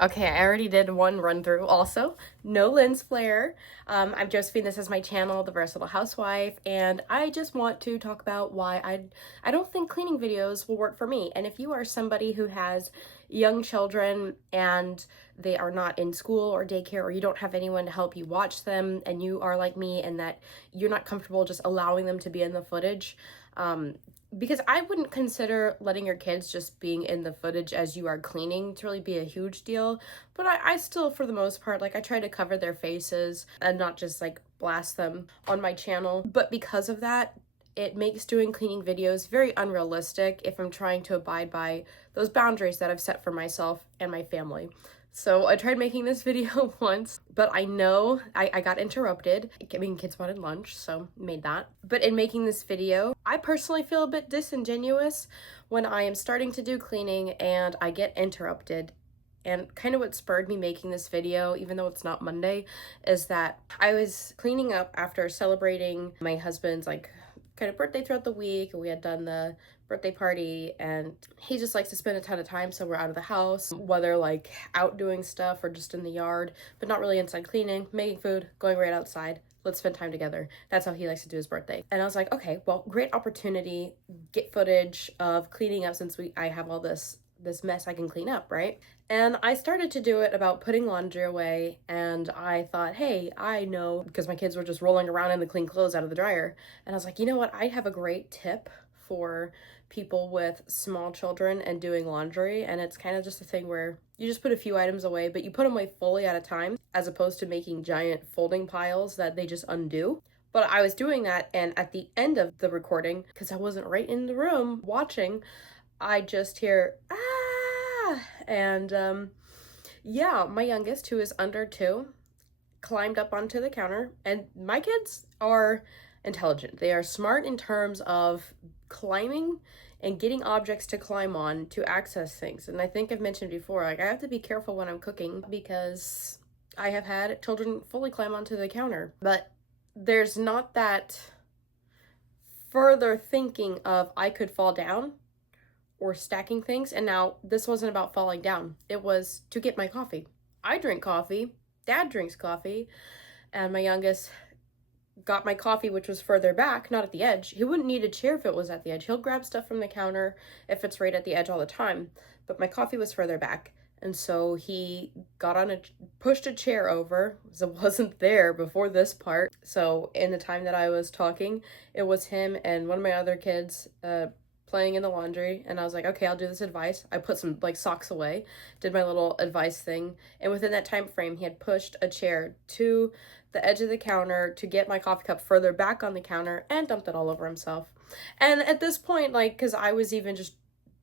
Okay, I already did one run through also. No lens flare. I'm Josephine, this is my channel, The Versatile Housewife, and I just want to talk about why I don't think cleaning videos will work for me. And if you are somebody who has young children and they are not in school or daycare, or you don't have anyone to help you watch them, and you are like me and that you're not comfortable just allowing them to be in the footage, because I wouldn't consider letting your kids just being in the footage as you are cleaning to really be a huge deal. But I still, for the most part, like I try to cover their faces and not just like blast them on my channel. But because of that, it makes doing cleaning videos very unrealistic if I'm trying to abide by those boundaries that I've set for myself and my family. So I tried making this video once, but I know I got interrupted. I mean, kids wanted lunch, so made that. But in making this video, I personally feel a bit disingenuous when I am starting to do cleaning and I get interrupted. And kind of what spurred me making this video, even though it's not Monday, is that I was cleaning up after celebrating my husband's like kind of birthday throughout the week, and we had done the birthday party, and he just likes to spend a ton of time, so we're out of the house, whether like out doing stuff or just in the yard, but not really inside cleaning, making food, going right outside. Let's spend time together. That's how he likes to do his birthday. And I was like, okay, well, great opportunity, get footage of cleaning up since I have all this mess I can clean up, right? And I started to do it about putting laundry away, and I thought, hey, I know, because my kids were just rolling around in the clean clothes out of the dryer. And I was like, you know what? I have a great tip for people with small children and doing laundry. And it's kind of just a thing where you just put a few items away, but you put them away fully at a time, as opposed to making giant folding piles that they just undo. But I was doing that, and at the end of the recording, because I wasn't right in the room watching, I just hear, ah, and yeah, my youngest, who is under 2, climbed up onto the counter, and my kids are intelligent. They are smart in terms of climbing and getting objects to climb on to access things. And I think I've mentioned before, like I have to be careful when I'm cooking because I have had children fully climb onto the counter, but there's not that further thinking of I could fall down or stacking things. And now this wasn't about falling down. It was to get my coffee. I drink coffee. Dad drinks coffee. And my youngest got my coffee, which was further back, not at the edge. He wouldn't need a chair if it was at the edge. He'll grab stuff from the counter if it's right at the edge all the time. But my coffee was further back. And so he pushed a chair over, because it wasn't there before this part. So in the time that I was talking, it was him and one of my other kids, playing in the laundry, and I was like, okay, I'll do this advice. I put some like socks away, did my little advice thing, and within that time frame, he had pushed a chair to the edge of the counter to get my coffee cup further back on the counter and dumped it all over himself. And at this point, like, because I was even just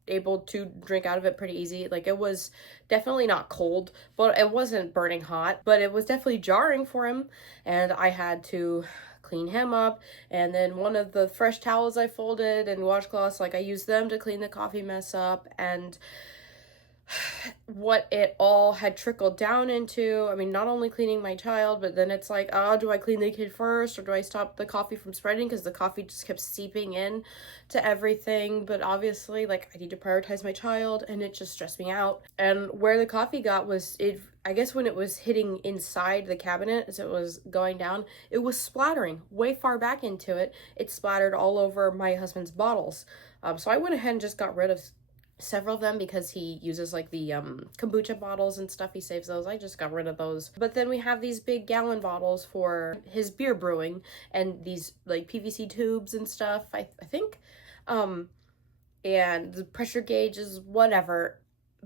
able to drink out of it pretty easy, like it was definitely not cold, but it wasn't burning hot, but it was definitely jarring for him, and I had to clean him up. And then one of the fresh towels I folded and washcloths, like I used them to clean the coffee mess up. And what it all had trickled down into, I mean, not only cleaning my child, but then it's like, oh, do I clean the kid first, or do I stop the coffee from spreading, because the coffee just kept seeping in to everything. But obviously, like, I need to prioritize my child, and it just stressed me out. And where the coffee got was, I guess when it was hitting inside the cabinet as it was going down, it was splattering way far back into it. It splattered all over my husband's bottles. So I went ahead and just got rid of several of them, because he uses like the kombucha bottles and stuff. He saves those. I just got rid of those. But then we have these big gallon bottles for his beer brewing, and these like PVC tubes and stuff, I think, and the pressure gauges, whatever.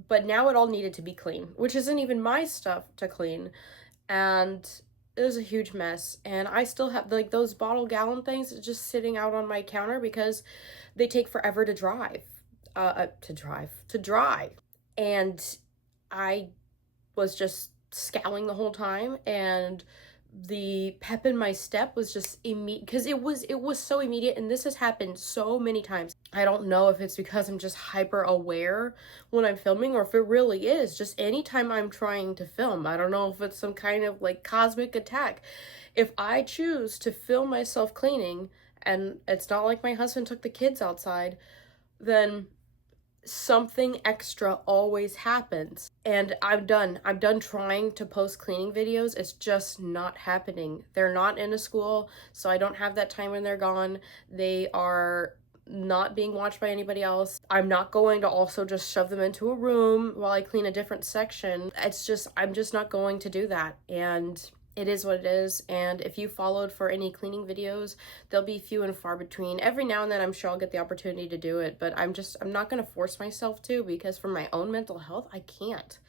But now it all needed to be clean, which isn't even my stuff to clean, and it was a huge mess. And I still have like those bottle gallon things just sitting out on my counter because they take forever to dry. And I was just scowling the whole time, and the pep in my step was just immediate, because it was so immediate. And this has happened so many times. I don't know if it's because I'm just hyper aware when I'm filming, or if it really is just anytime I'm trying to film. I don't know if it's some kind of like cosmic attack. If I choose to film myself cleaning, and it's not like my husband took the kids outside, then something extra always happens. And I'm done. I'm done trying to post cleaning videos. It's just not happening. They're not in a school, so I don't have that time when they're gone. They are not being watched by anybody else. I'm not going to also just shove them into a room while I clean a different section. I'm just not going to do that. And it is what it is. And if you followed for any cleaning videos, they'll be few and far between. Every now and then I'm sure I'll get the opportunity to do it, but I'm not going to force myself to, because for my own mental health, I can't.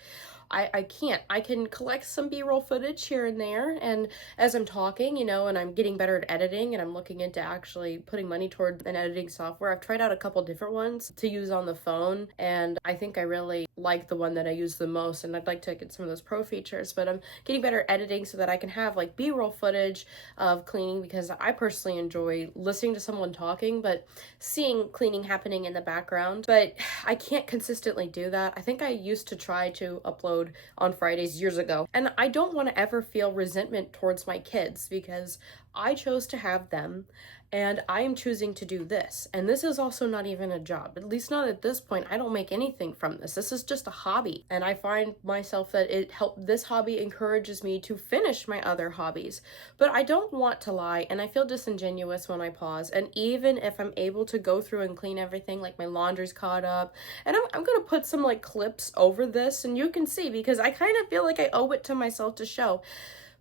I can't. I can collect some B-roll footage here and there, and as I'm talking, and I'm getting better at editing, and I'm looking into actually putting money toward an editing software. I've tried out a couple different ones to use on the phone, and I think I really like the one that I use the most, and I'd like to get some of those pro features, but I'm getting better at editing so that I can have like B-roll footage of cleaning, because I personally enjoy listening to someone talking, but seeing cleaning happening in the background. But I can't consistently do that. I think I used to try to upload on Fridays years ago. And I don't want to ever feel resentment towards my kids, because I chose to have them and I am choosing to do this. And this is also not even a job, at least not at this point. I don't make anything from this. This is just a hobby. And I find myself that this hobby encourages me to finish my other hobbies. But I don't want to lie, and I feel disingenuous when I pause. And even if I'm able to go through and clean everything, like my laundry's caught up, and I'm gonna put some like clips over this and you can see, because I kind of feel like I owe it to myself to show.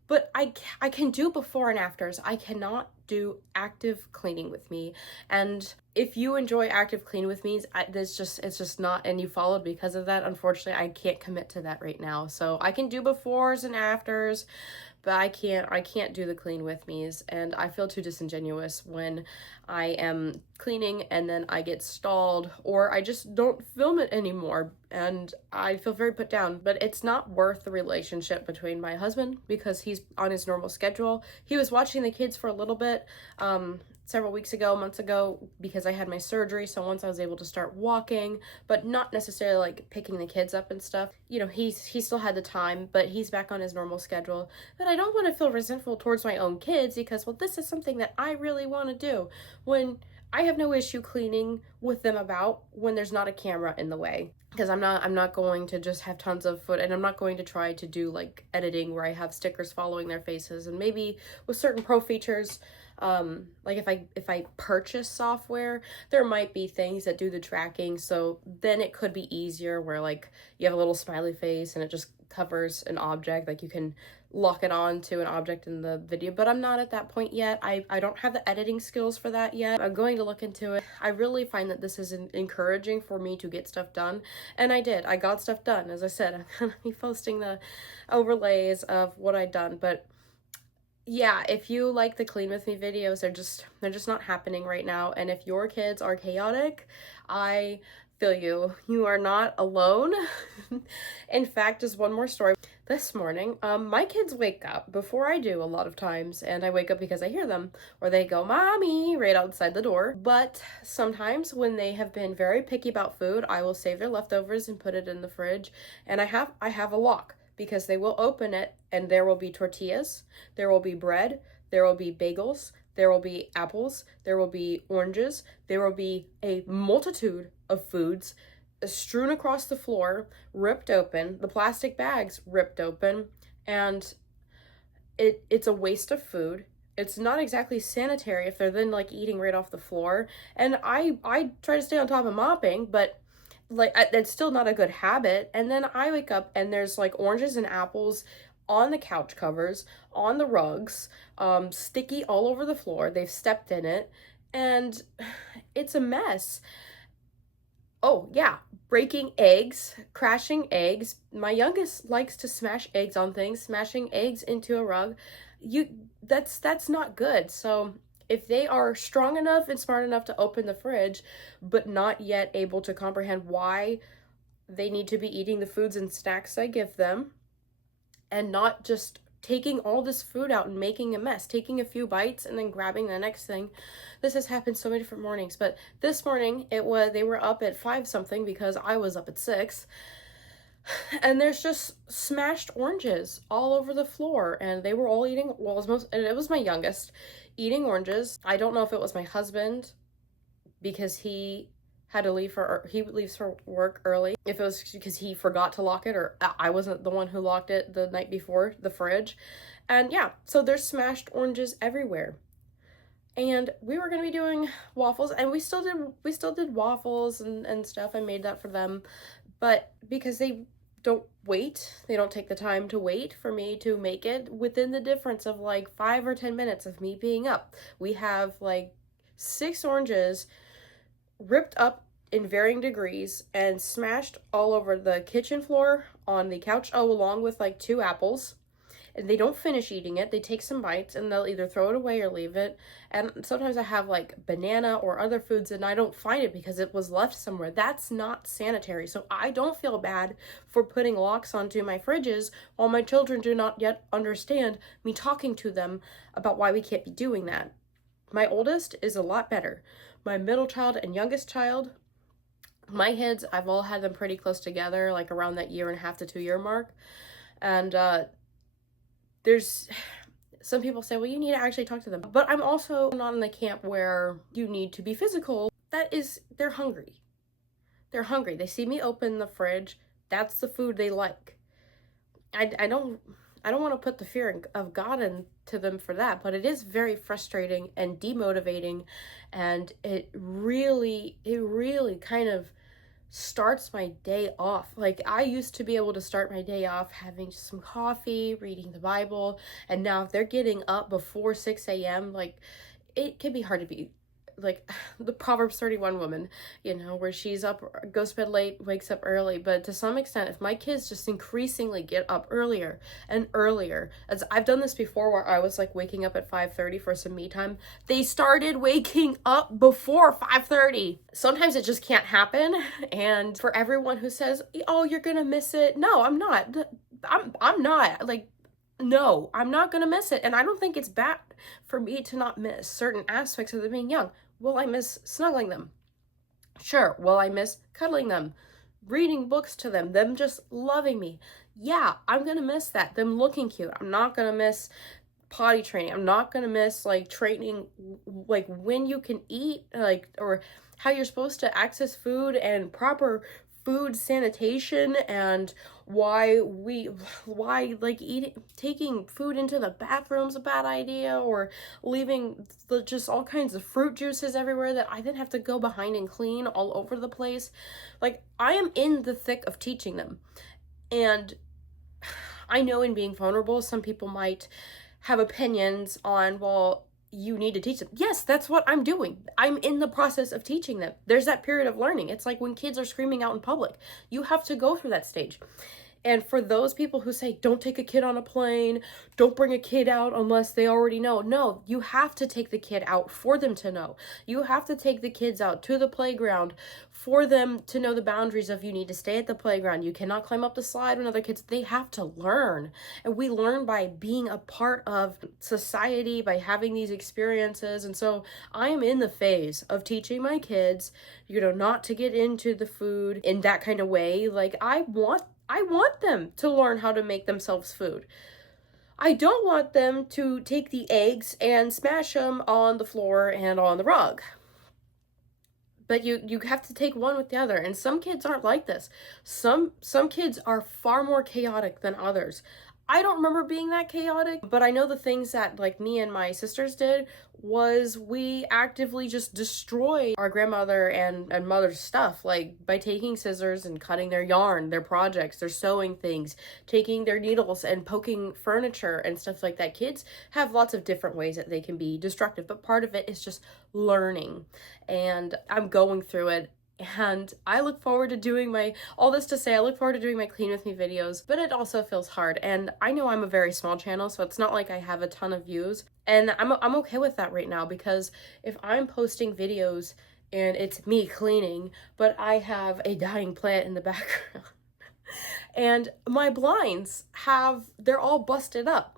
But I can do before and afters. I cannot do active cleaning with me. And if you enjoy active cleaning with me, it's just not, and you followed because of that, unfortunately, I can't commit to that right now. So I can do befores and afters, but I can't do the clean with me's, and I feel too disingenuous when I am cleaning and then I get stalled, or I just don't film it anymore, and I feel very put down. But it's not worth the relationship between my husband, because he's on his normal schedule. He was watching the kids for a little bit, several months ago, because I had my surgery. So once I was able to start walking, but not necessarily like picking the kids up and stuff, he still had the time, but he's back on his normal schedule. But I don't want to feel resentful towards my own kids, because, well, this is something that I really want to do, when I have no issue cleaning with them about when there's not a camera in the way. Because I'm not going to just have tons of foot, and I'm not going to try to do like editing where I have stickers following their faces. And maybe with certain pro features, like if I purchase software, there might be things that do the tracking, so then it could be easier, where like you have a little smiley face and it just covers an object, like you can lock it on to an object in the video. But I'm not at that point yet. I don't have the editing skills for that yet. I'm going to look into it. I really find that this is encouraging for me to get stuff done, and I got stuff done. As I said, I'm gonna be posting the overlays of what I've done. But yeah, if you like the clean with me videos, they're just not happening right now. And if your kids are chaotic, I feel you. You are not alone. In fact, just one more story. This morning, my kids wake up before I do a lot of times, and I wake up because I hear them, or they go, "Mommy," right outside the door. But sometimes when they have been very picky about food, I will save their leftovers and put it in the fridge, and I have a lock, because they will open it and there will be tortillas, there will be bread, there will be bagels, there will be apples, there will be oranges, there will be a multitude of foods strewn across the floor, ripped open, the plastic bags ripped open, and it's a waste of food. It's not exactly sanitary if they're then like eating right off the floor. And I try to stay on top of mopping, but like it's still not a good habit. And then I wake up and there's like oranges and apples on the couch covers, on the rugs, sticky all over the floor. They've stepped in it, and it's a mess. Oh yeah, breaking eggs, crashing eggs. My youngest likes to smash eggs on things, smashing eggs into a rug. That's not good. So if they are strong enough and smart enough to open the fridge, but not yet able to comprehend why they need to be eating the foods and snacks I give them, and not just taking all this food out and making a mess, taking a few bites and then grabbing the next thing. This has happened so many different mornings, but this morning they were up at 5 something because I was up at 6. And there's just smashed oranges all over the floor, and they were all eating, well, it was my youngest eating oranges. I don't know if it was my husband, because he had to leave for, he leaves for work early. If it was because he forgot to lock it, or I wasn't the one who locked it the night before, the fridge. And yeah, so there's smashed oranges everywhere. And we were gonna be doing waffles, and we still did waffles and stuff. I made that for them, but because they don't take the time to wait for me to make it within the difference of like 5 or 10 minutes of me being up. We have like 6 oranges ripped up in varying degrees and smashed all over the kitchen floor, on the couch, along with like 2 apples. And they don't finish eating it. They take some bites and they'll either throw it away or leave it. And sometimes I have like banana or other foods and I don't find it because it was left somewhere. That's not sanitary. So I don't feel bad for putting locks onto my fridges while my children do not yet understand me talking to them about why we can't be doing that. My oldest is a lot better. My middle child and youngest child, my kids, I've all had them pretty close together, like around that 1.5 to 2 year mark. And there's some people say, well, you need to actually talk to them. But I'm also not in the camp where you need to be physical. That is, they're hungry. They're hungry. They see me open the fridge. That's the food they like. I don't want to put the fear of God into them for that, but it is very frustrating and demotivating, and it really kind of starts my day off. Like, I used to be able to start my day off having some coffee, reading the Bible, and now if they're getting up before 6 a.m., like, it can be hard to be like the Proverbs 31 woman, you know, where she's up, goes to bed late, wakes up early. But to some extent, if my kids just increasingly get up earlier and earlier, as I've done this before where I was like waking up at 5:30 for some me time, they started waking up before 5:30. Sometimes it just can't happen. And for everyone who says, oh, you're gonna miss it, no, I'm not. I'm not. Like, no, I'm not gonna miss it. And I don't think it's bad for me to not miss certain aspects of them being young. Will I miss snuggling them? Sure. Will I miss cuddling them, reading books to them just loving me? Yeah, I'm gonna miss that, them looking cute. I'm not gonna miss potty training. I'm not gonna miss like training, like when you can eat, like, or how you're supposed to access food and proper food sanitation, and why like taking food into the bathroom's a bad idea, or leaving just all kinds of fruit juices everywhere that I then have to go behind and clean all over the place. Like, I am in the thick of teaching them. And I know in being vulnerable, some people might have opinions on, well, you need to teach them. Yes, that's what I'm doing. I'm in the process of teaching them. There's that period of learning. It's like when kids are screaming out in public. You have to go through that stage. And for those people who say, don't take a kid on a plane, don't bring a kid out unless they already know. No, you have to take the kid out for them to know. You have to take the kids out to the playground for them to know the boundaries of, you need to stay at the playground. You cannot climb up the slide when other kids, they have to learn. And we learn by being a part of society, by having these experiences. And so I am in the phase of teaching my kids, you know, not to get into the food in that kind of way. Like, I want them to learn how to make themselves food. I don't want them to take the eggs and smash them on the floor and on the rug. But you have to take one with the other. And some kids aren't like this. Some kids are far more chaotic than others. I don't remember being that chaotic, but I know the things that like me and my sisters did was we actively just destroyed our grandmother and mother's stuff, like by taking scissors and cutting their yarn, their projects, their sewing things, taking their needles and poking furniture and stuff like that. Kids have lots of different ways that they can be destructive, but part of it is just learning. And I'm going through it. And I look forward to doing I look forward to doing my clean with me videos, but it also feels hard. And I know I'm a very small channel, so it's not like I have a ton of views. And I'm okay with that right now, because if I'm posting videos and it's me cleaning, but I have a dying plant in the background and my blinds they're all busted up,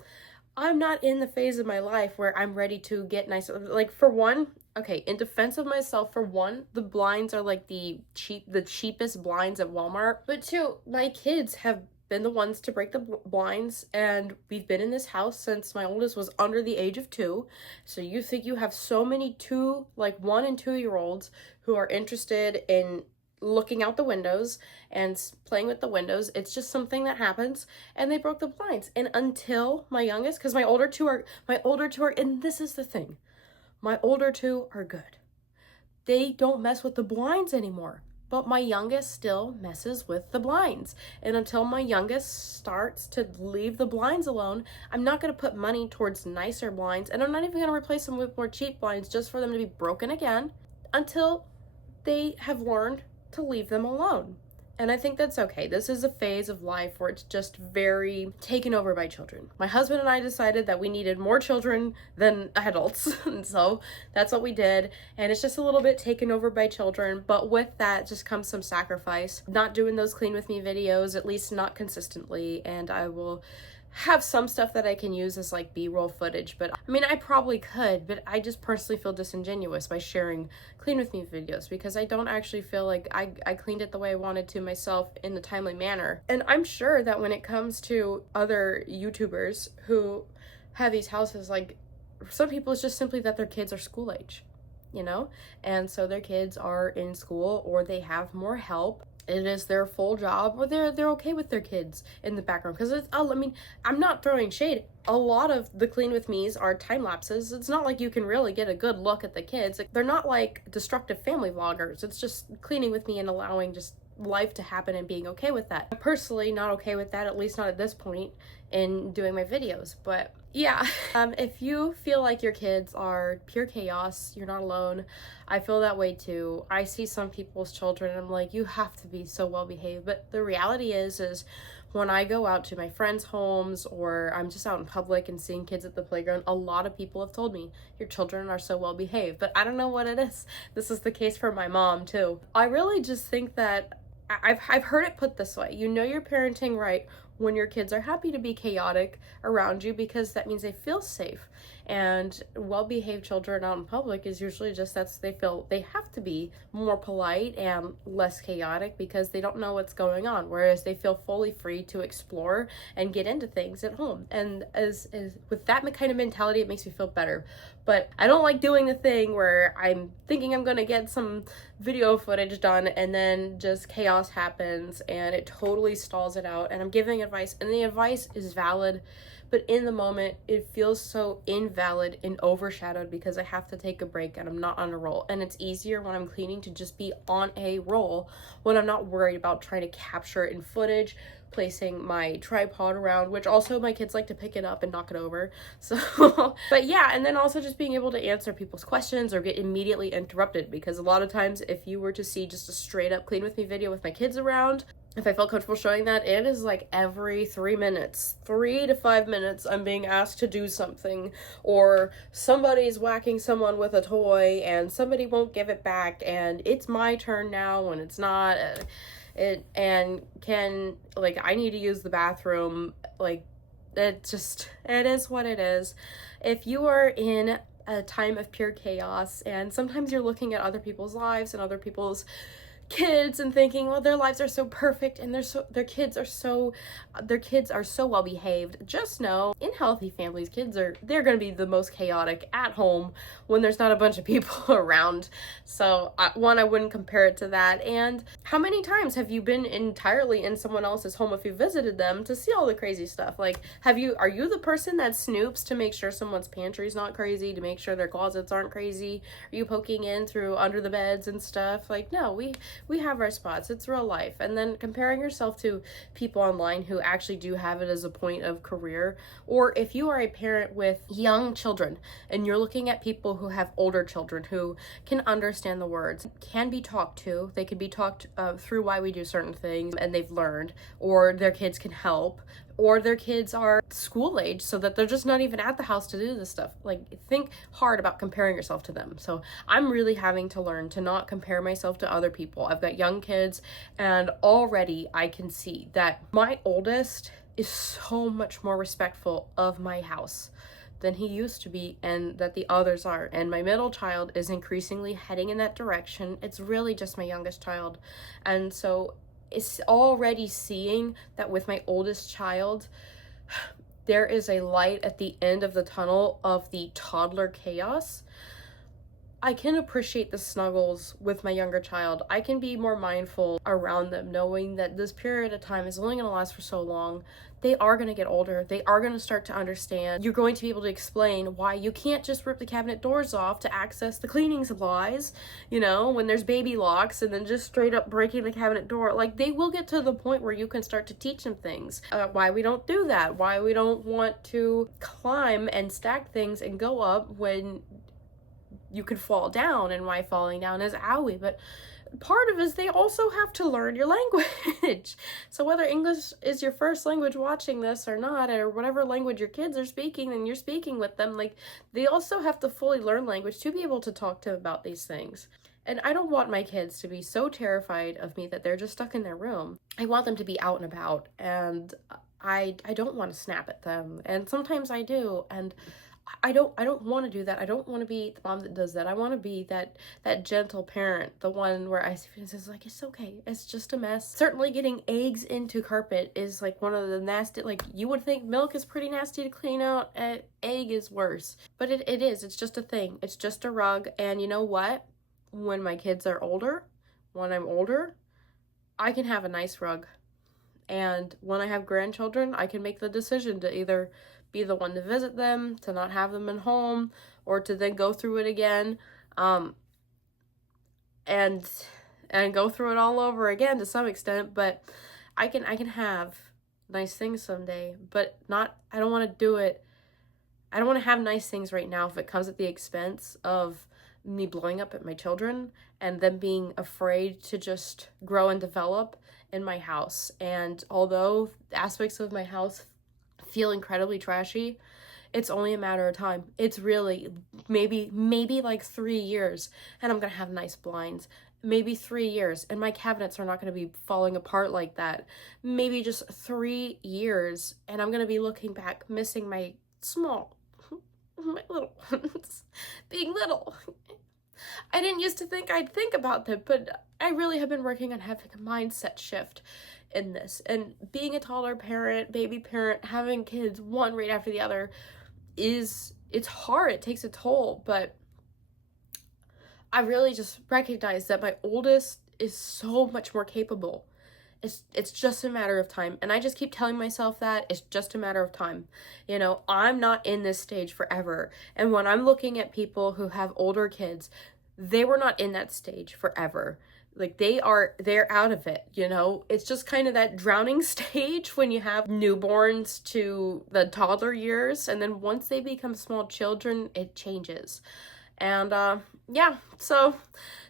I'm not in the phase of my life where I'm ready to get nice. Like, for one, okay, in defense of myself, for one, the blinds are like the cheapest blinds at Walmart. But two, my kids have been the ones to break the blinds, and we've been in this house since my oldest was under the age of 2. So you think you have so many 1 and 2 year olds who are interested in looking out the windows and playing with the windows. It's just something that happens, and they broke the blinds. And until my youngest, because my older two are, and this is the thing, my older two are good. They don't mess with the blinds anymore. But my youngest still messes with the blinds. And until my youngest starts to leave the blinds alone, I'm not going to put money towards nicer blinds. And I'm not even going to replace them with more cheap blinds just for them to be broken again until they have learned to leave them alone. And I think that's okay. This is a phase of life where it's just very taken over by children. My husband and I decided that we needed more children than adults. And so that's what we did. And it's just a little bit taken over by children. But with that just comes some sacrifice. Not doing those clean with me videos, at least not consistently. And I will have some stuff that I can use as like B-roll footage, but I mean, I probably could, but I just personally feel disingenuous by sharing clean with me videos because I don't actually feel like I cleaned it the way I wanted to myself in a timely manner. And I'm sure that when it comes to other YouTubers who have these houses, like some people, it's just simply that their kids are school age, you know? And so their kids are in school or they have more help. It is their full job, or they're okay with their kids in the background. Because it's, I mean, I'm not throwing shade. A lot of the clean with me's are time lapses. It's not like you can really get a good look at the kids. Like, they're not like destructive family vloggers. It's just cleaning with me and allowing just life to happen and being okay with that. I'm personally not okay with that, at least not at this point in doing my videos. But yeah, if you feel like your kids are pure chaos, you're not alone. I feel that way too. I see some people's children and I'm like, you have to be so well behaved. But the reality is when I go out to my friends' homes or I'm just out in public and seeing kids at the playground, a lot of people have told me your children are so well behaved, but I don't know what it is. This is the case for my mom too. I really just think that I've heard it put this way. You know you're parenting right when your kids are happy to be chaotic around you because that means they feel safe. And well-behaved children out in public is usually just they feel they have to be more polite and less chaotic because they don't know what's going on, whereas they feel fully free to explore and get into things at home. And as with that kind of mentality, it makes me feel better. But I don't like doing the thing where I'm thinking I'm gonna get some video footage done and then just chaos happens and it totally stalls it out, and I'm giving advice and the advice is valid, but in the moment it feels so invalid and overshadowed because I have to take a break and I'm not on a roll. And it's easier when I'm cleaning to just be on a roll when I'm not worried about trying to capture it in footage, placing my tripod around, which also my kids like to pick it up and knock it over. So, but yeah, and then also just being able to answer people's questions or get immediately interrupted, because a lot of times if you were to see just a straight up clean with me video with my kids around, if I felt comfortable showing that, it is like every 3 minutes, 3 to 5 minutes, I'm being asked to do something, or somebody's whacking someone with a toy and somebody won't give it back and it's my turn now when it's not. I need to use the bathroom. Like, it is what it is. If you are in a time of pure chaos and sometimes you're looking at other people's lives and other people's kids and thinking, well, their lives are so perfect and their kids are so well behaved, just know in healthy families, they're going to be the most chaotic at home when there's not a bunch of people around. So I wouldn't compare it to that. And how many times have you been entirely in someone else's home if you visited them to see all the crazy stuff? Like, are you the person that snoops to make sure someone's pantry's not crazy, to make sure their closets aren't crazy? Are you poking in through under the beds and stuff? Like, no, we have our spots. It's real life. And then comparing yourself to people online who actually do have it as a point of career, or if you are a parent with young children and you're looking at people who have older children who can understand the words, can be talked to, they can be talked through why we do certain things and they've learned, or their kids can help, or their kids are school age so that they're just not even at the house to do this stuff. Like, think hard about comparing yourself to them. So I'm really having to learn to not compare myself to other people. I've got young kids and already I can see that my oldest is so much more respectful of my house than he used to be, and that the others are. And my middle child is increasingly heading in that direction. It's really just my youngest child. And so it's already seeing that with my oldest child, there is a light at the end of the tunnel of the toddler chaos. I can appreciate the snuggles with my younger child. I can be more mindful around them, knowing that this period of time is only going to last for so long. They are going to get older. They are going to start to understand. You're going to be able to explain why you can't just rip the cabinet doors off to access the cleaning supplies, you know, when there's baby locks, and then just straight up breaking the cabinet door. Like, they will get to the point where you can start to teach them things. Why we don't do that. Why we don't want to climb and stack things and go up when you could fall down, and why falling down is owie. But part of it is they also have to learn your language. So whether English is your first language watching this or not, or whatever language your kids are speaking and you're speaking with them, like, they also have to fully learn language to be able to talk to them about these things. And I don't want my kids to be so terrified of me that they're just stuck in their room. I want them to be out and about, and I don't want to snap at them. And sometimes I do, and I don't want to do that. I don't want to be the mom that does that. I want to be that gentle parent, the one where I says, like, it's okay, it's just a mess. Certainly getting eggs into carpet is like one of the nasty, like, you would think milk is pretty nasty to clean out, egg is worse. But it is, it's just a thing. It's just a rug. And you know what? When my kids are older, when I'm older, I can have a nice rug. And when I have grandchildren, I can make the decision to either be the one to visit them, to not have them at home, or to then go through it again, and go through it all over again to some extent. But I can have nice things someday, but not, I don't want to do it. I don't want to have nice things right now if it comes at the expense of me blowing up at my children and them being afraid to just grow and develop in my house. And although aspects of my house feel incredibly trashy, it's only a matter of time. It's really maybe like 3 years and I'm gonna have nice blinds. Maybe 3 years and my cabinets are not going to be falling apart like that. Maybe just 3 years and I'm going to be looking back missing my little ones being little. I didn't used to think I'd think about that, but I really have been working on having a mindset shift in this. And being a toddler parent, baby parent, having kids one right after the other it's hard. It takes a toll, but I really just recognize that my oldest is so much more capable. It's just a matter of time. And I just keep telling myself that it's just a matter of time. You know, I'm not in this stage forever. And when I'm looking at people who have older kids, they were not in that stage forever. Like, they're out of it, you know? It's just kind of that drowning stage when you have newborns to the toddler years. And then once they become small children, it changes. And yeah, so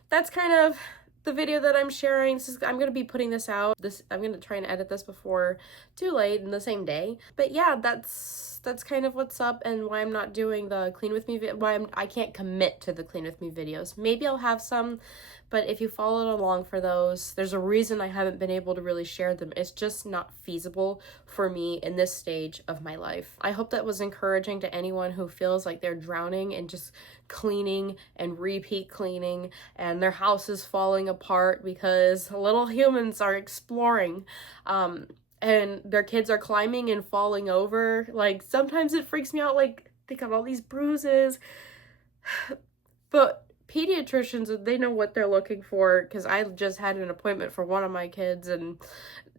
that's kind of the video that I'm sharing. I'm going to be putting this out. I'm going to try and edit this before too late in the same day. But yeah, that's kind of what's up and why I'm not doing the clean with me, why I can't commit to the clean with me videos. Maybe I'll have some, but if you followed along for those, there's a reason I haven't been able to really share them. It's just not feasible for me in this stage of my life. I hope that was encouraging to anyone who feels like they're drowning and just cleaning and repeat cleaning and their house is falling apart because little humans are exploring. And their kids are climbing and falling over. Like, sometimes it freaks me out, like, they got all these bruises. But pediatricians, they know what they're looking for, because I just had an appointment for one of my kids, and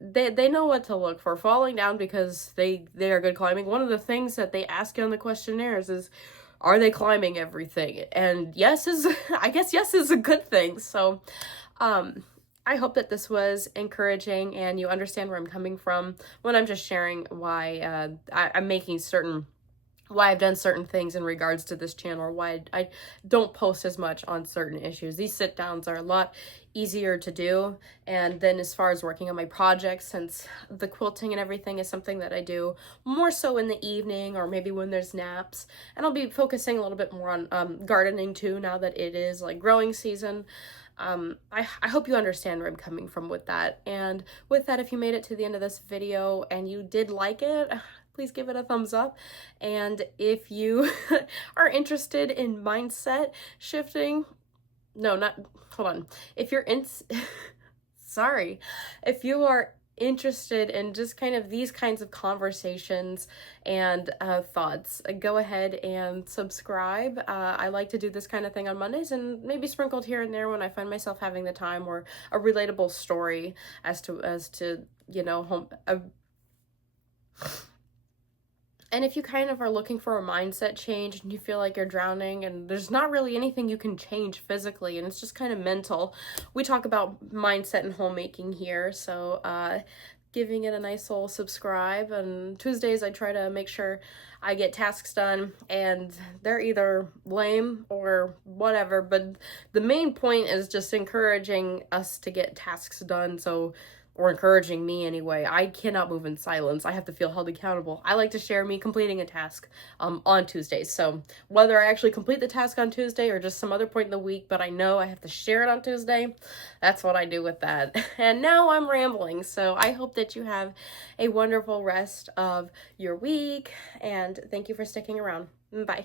they know what to look for. Falling down because they are good climbing. One of the things that they ask you on the questionnaires is, are they climbing everything? And I guess yes is a good thing. So, I hope that this was encouraging and you understand where I'm coming from when I'm just sharing why why I've done certain things in regards to this channel, or why I don't post as much on certain issues. These sit downs are a lot easier to do. And then as far as working on my projects, since the quilting and everything is something that I do more so in the evening or maybe when there's naps, and I'll be focusing a little bit more on gardening too now that it is like growing season. I hope you understand where I'm coming from with that. And with that, if you made it to the end of this video and you did like it, please give it a thumbs up. And if you are interested in mindset shifting, hold on. If you're if you are interested in just kind of these kinds of conversations and thoughts, go ahead and subscribe. I like to do this kind of thing on Mondays, and maybe sprinkled here and there when I find myself having the time, or a relatable story as to you know, home. And if you kind of are looking for a mindset change and you feel like you're drowning and there's not really anything you can change physically and it's just kind of mental, we talk about mindset and homemaking here. So giving it a nice little subscribe. And Tuesdays I try to make sure I get tasks done, and they're either lame or whatever, but the main point is just encouraging us to get tasks done. So, or encouraging me anyway. I cannot move in silence. I have to feel held accountable. I like to share me completing a task on Tuesdays. So whether I actually complete the task on Tuesday or just some other point in the week, but I know I have to share it on Tuesday, that's what I do with that. And now I'm rambling. So I hope that you have a wonderful rest of your week, and thank you for sticking around. Bye.